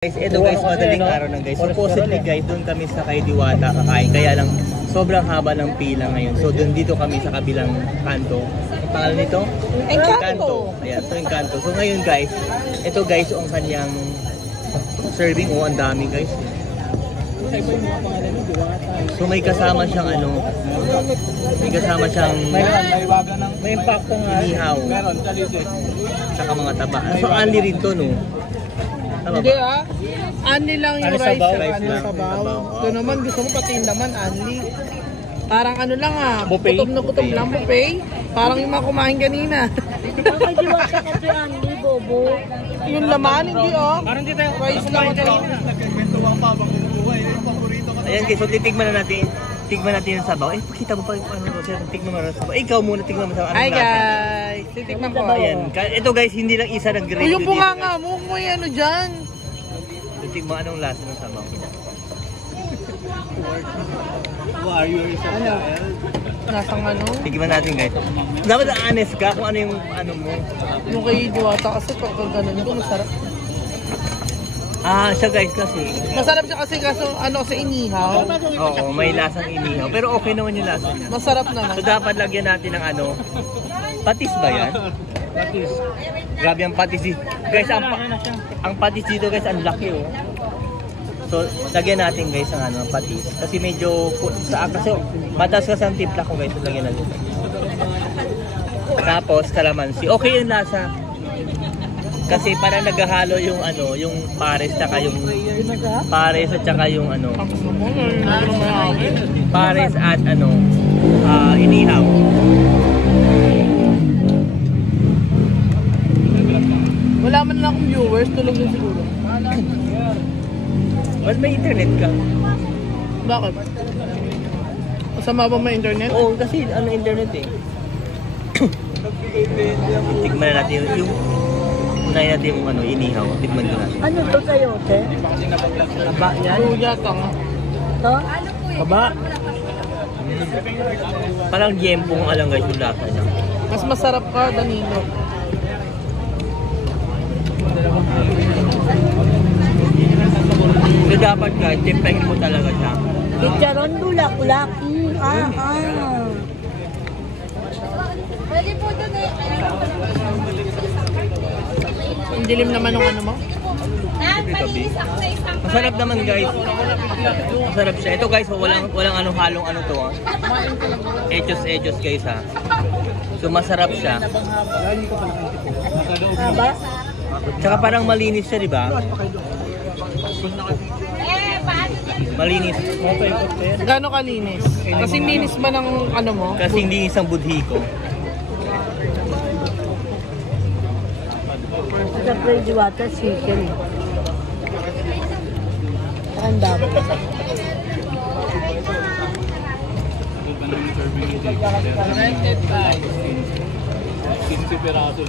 Guys, ito guys, madaling araw na guys. Supposedly guys, doon kami sa kay Diwata kakain. Kaya lang, sobrang haba ng pila ngayon. So doon dito kami sa kabilang kanto. Ang pangalan nito? Encanto. Ayan, so Encanto. So ngayon guys, ito guys, ang kanyang serving. Oh, ang dami guys. So may kasama siyang ano, may kasama siyang may impacto nga inihaw. Saka mga taba. So only rin to, no? Hindi Anli lang yung rice sa sabaw. Ito Oh. naman gusto mo pati yung laman, Anli. Parang ano lang buffet. Gutom na gutom lang, buffet. Parang yung mga kumain kanina. Bakit Diwata kasi Anli, bobo? Yung laman, hindi Parang di tayo rice lang ito. Ayan guys, so titigman na natin. Tignan natin yung sabaw. Pakita mo pa yung ano, tignan mo na sabaw. Ikaw muna, tignan mo sa ano. Hi guys, titignan ko. Ayan. Ito guys, hindi lang isa nag-grade. Yung bunga mo, may ano dyan. Tignan mo anong lasa ng sabaw. Nasang ano? Tignan natin guys. Dapat honest ka kung ano yung ano mo. Yung kay Diwata kasi pag ganun ko, masarap. Siya guys kasi. Masarap siya kasi kaso ano sa inihaw. Oo, may lasang inihaw. Pero okay naman yung lasa niya. Masarap naman. So dapat lagyan natin ng ano. Patis ba yan? Patis. Grabe ang patis dito. Guys, ang patis dito guys, ang laki oh. So, lagyan natin guys ang ano, patis. Kasi medyo, kasi mataas kasi ang timpla ko guys. So, lagyan natin. Tapos, kalamansi. Okay yung lasa. Kasi parang naghahalo yung ano, yung pares at saka yung ano, pares at ano, inihaw. Wala man lang akong viewers, tulog na siguro. Ba't may internet ka? Bakit? Masama ba may internet? Oo, kasi ano internet eh. Tignan na natin yung unahin natin yung ano, inihaw. Tignan ko natin. Ano to sa'yo, te? Taba yan? Luya tanga. To? Taba? Parang jempong alang guys yung lasa niya. Mas masarap ka, Danilo. So dapat guys, timplahin mo talaga siya. Chicharon, bulak-bulak. Pwede po dun eh. Ang dilim naman ng ano mo? Masarap naman guys. Masarap siya. Ito guys, walang anong halong ano to. Echos guys ha. So masarap siya. Haba? Tsaka parang malinis siya, di ba? Malinis. Gano'ng kalinis? Kasing linis ba ng ano mo? Kasi hindi isang budhi ko. Sa Fray Diwata, chicken. Ang dami.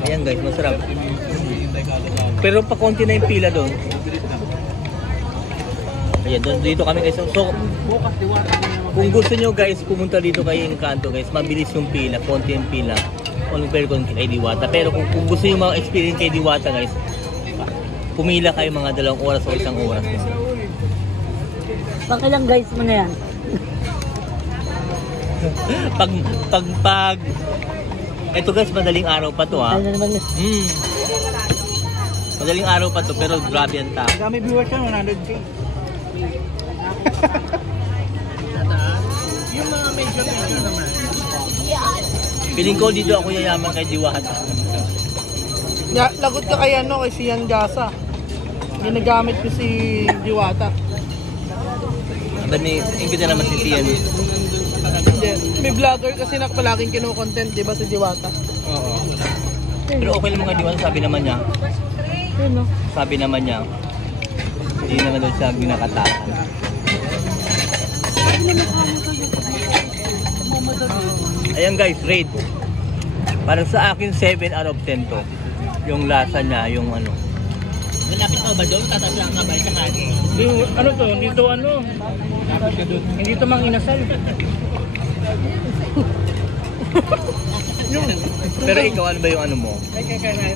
Ayan guys, masarap. Pero pa konti na yung pila doon. Ayan, dito kami guys. So, kung gusto nyo guys, pumunta dito kay Encanto guys, mabilis yung pila, konti yung pila. Compare ko kay Diwata. Pero kung gusto nyo mga experience kay Diwata guys, pumila kayo mga 2 oras o 1 oras. Pakilang guys mo na yan. pag eto guys, madaling araw pa to ha. Ano naman yun? Madaling araw pa to pero grabe ang tao. Dami viewers yan, 100k. Yung mga major naman. Feeling ko dito ako yayaman kay Diwata. Lagot ka kay ano, kay Sian Gasa. Ginagamit ko si Diwata. Ba't may ingit na naman si Tian? Hindi. May vlogger kasi na palaging kino-content, di ba, si Diwata? Oo. Pero okay lang mga Diwata, sabi naman niya. Ano? Sabi naman niya, hindi naman daw siya ginakatakan. Ayan guys, rate. Parang sa akin 7 out of 10 to. Yung lasa niya, yung ano. Malapit ka ba doon? Tataas lang nga ba sa kanya? Ano to? Dito ano? Hindi to mang inasal. Pero ikaw, ano ba yung ano mo?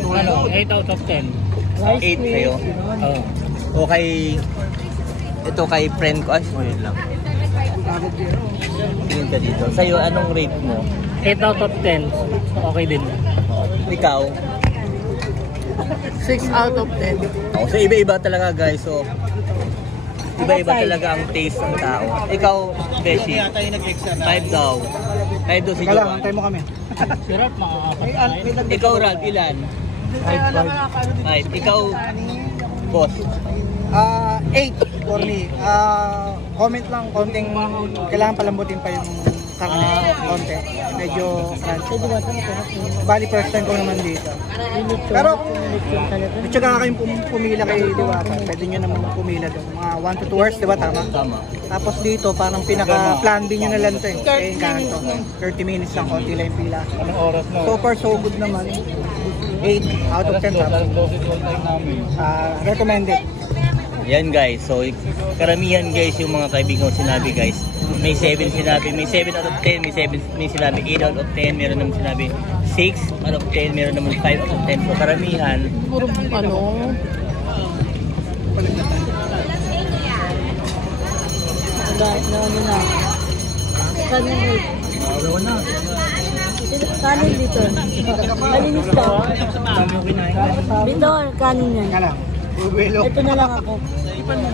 Ano? 8 out of 10. 8 kayo? Oo. O kay... Ito kay friend ko. Ay, wait lang. Tingin ka dito. Sa'yo, anong rate mo? 8 out of 10. Okay din. Ikaw? 6 out of 10. Oh, so iba-iba talaga guys. So iba-iba talaga ang taste ng tao. Ikaw, Beshi, 5 daw. 5 daw si Jowa. Antay mo kami. Sarap, makakapit. Ikaw, Ralph, ilan? 5. Ikaw, boss. 8 for me. Comment lang, konting kailangan palambutin pa yung karne. Konti. Medyo crunchy. Bali, first time ko naman dito. Pero kung tsaka kayong pumila kay Diwata, pwede nyo naman pumila doon. Mga 1 to 2 hours, di ba? Tama? Tama. Tapos dito, parang pinaka-plan din nyo na lang ito eh. Kay Encanto. 30 minutes lang, konti lang yung pila. Anong oras mo? So far, so good naman. 8 out of 10 sabi. Recommended. Yan guys. So karamihan guys yung mga kaibigan ko sinabi guys. May 7 sinabi, may 7 out of 10, may sinabi 8 out of 10, meron naman sinabi 6 out of 10, meron naman 5 out of 10. So karamihan. Puro ano? Na. Kanin dito. Kanin dito. Malinis ka. Dito, kanin yan. Kala, buwelo. Ito na lang ako.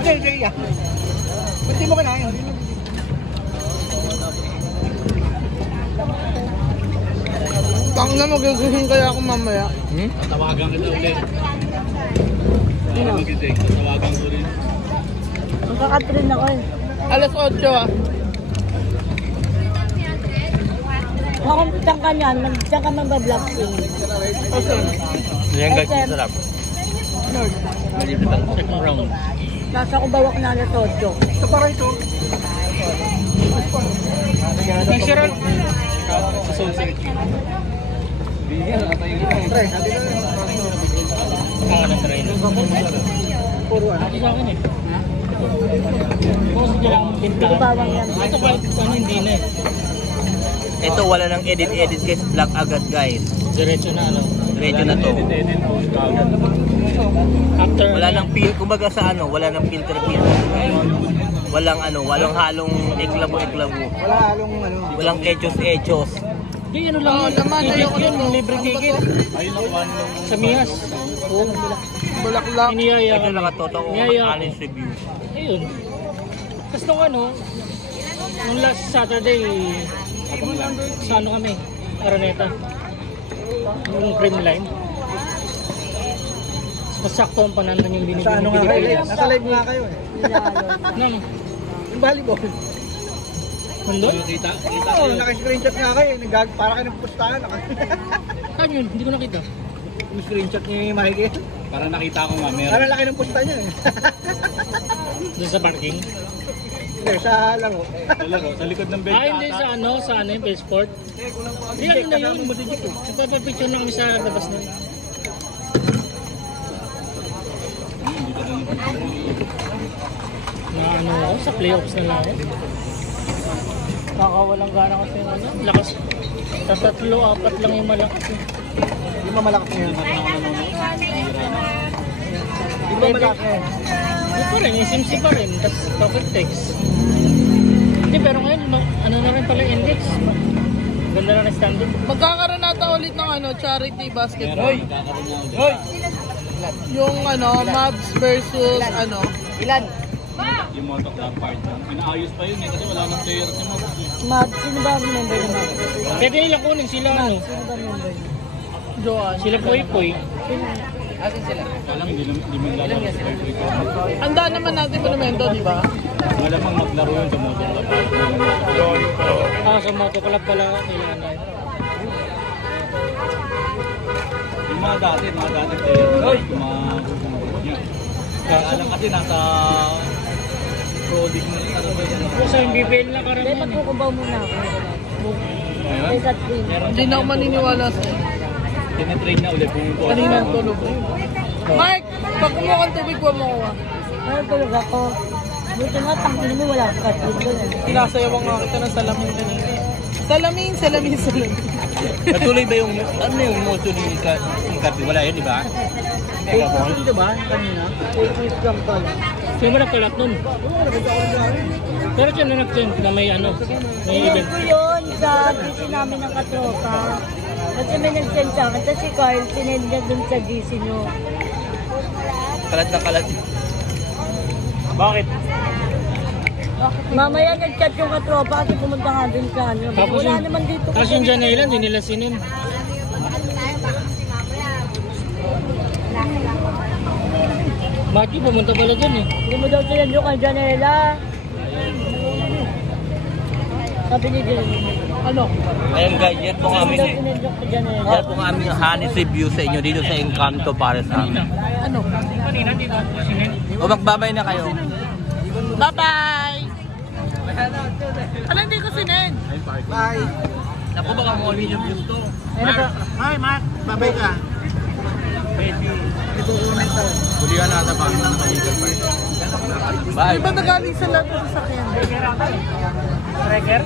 Okay, yeah. Ba't di mo kinain? Tang na magigising kaya ako mamaya. Tawagan kita ulit. Ano? Tawagan ko rin. Magkakatrin ako eh. Alas 8 ah. Kung saan ka niyan, saan ka mag-vlogsing? Yan guys, sarap. Malipit ang second round. Nasa ko bawak na alas 8. Ito para ito. Natural. Sa sunset. Pre, natin na. Ako na try. Puro ano. Ito sa akin eh. Kung sila ang Hindi ko bawang yan. Ito ba? Ano hindi na eh. Ito wala nang edit guys, black agad guys. Diretso na ano. Diretso na to. After Wala nang pil, kumbaga sa ano, wala nang filter guys. Walang halong eklabo. Wala halong ano. Walang echos. Di ano lang naman ayoko yun libre kikit. Sa Miyas. Bulaklak. Iniyaya Ito kami. nakatotoo Iniyaya ako. honest review. Ayun. Tapos nung ano, nung last Saturday, sa ano kami, Araneta. Yung cream line. Mas sakto ang panandang yung binibili. Sa ano nga kayo? Nasa live nga kayo eh. Nang, Yung volleyball. nandun? Oo, naka-screenshot nga kayo. Para kayo ng pustahan. Saan yun? Hindi ko nakita. Yung screenshot niyo yung makikita. Para nakita ko nga, Para laki ng pusta niya eh. Doon sa parking. Hindi, sa laro. Sa likod ng Hindi sa ano yung Bellsport. Hindi ano na yun. Nagpapapicture na kami sa labas na. Na ano ako, sa playoffs na lang ako. Kakawalang gana kasi yung ano, lakas. Sa 3-4 lang yung malakas eh. Hindi mo malakas ngayon. Hindi mo malakas ngayon. Hindi pa rin, SMC pa rin, tapos pocket text. Hindi, pero ngayon, ano na rin pala yung index. Ganda na rin standing. Magkakaroon nata ulit ng ano, charity basketball. Yung ano, Mavs versus ano. Ilan? Yung Moto Club part. Pinaayos pa yun eh kasi wala nang player si Moto. Sino ba ang member ng Mavs? Pwede nila kunin sila ano. Sino ba ang member? Joan. Sila Poy. Walang hindi man lalaro sa Poy. Handa naman natin monumento, di ba? Malamang maglaro yun sa Moto Club. Sa Moto Club pala kailangan na. Yung mga dati player. Yung mga alam kasi nasa Pro League na rin talaga yan. Sa BBL na Hindi, karamihan eh. magkukubaw muna ako. Ayun. May Catherine. Hindi na ako maniniwala sa'yo. Tinitrain na ulit kung po. Kanina ang tulog. Mike, pag kumuha kang tubig, huwag mo kuha. Ano tulog ako? Buti nga, tangin mo wala ka Catherine doon. Sinasayawan nga kita ng salamin kanina. Salamin. Natuloy ba yung, ano yung moto ni Kapi? Wala yun, di ba? Mega Mall. Di ba? Kanina? Sino mo nagkalat nun? Pero siya na nag-change na may ano, may Hindi event. ko yun sa GC namin ng katropa. Kasi may nag-send sa akin. Tapos si Carl, sinend niya dun sa GC nyo. Kalat na kalat. Bakit? Mamaya nag-chat yung katropa kasi pumunta nga dun sa ano. Wala naman dito. Tapos yung Janela, hindi nila sinin. Maki, pumunta pala dyan eh. Hindi mo daw sinend yung kay Janela. Sabi ni Janela. Ano? Ayun guys, yan po Hindi kami. daw sinend yung kay Janela. Yan po kami yung honest review sa inyo dito sa Encanto para sa amin. Ano? Kanina, dito ako sinin. O magbabay na kayo. Bye-bye! Ano hindi ko sinend? Bye! Naku baka mo ulit yung views to. Hi, Mark! Babay ka! Ito comment tayo. Bulihan natin pa ang legal part. Bye. Nagaling sa lahat ng sasakyan? Tracker?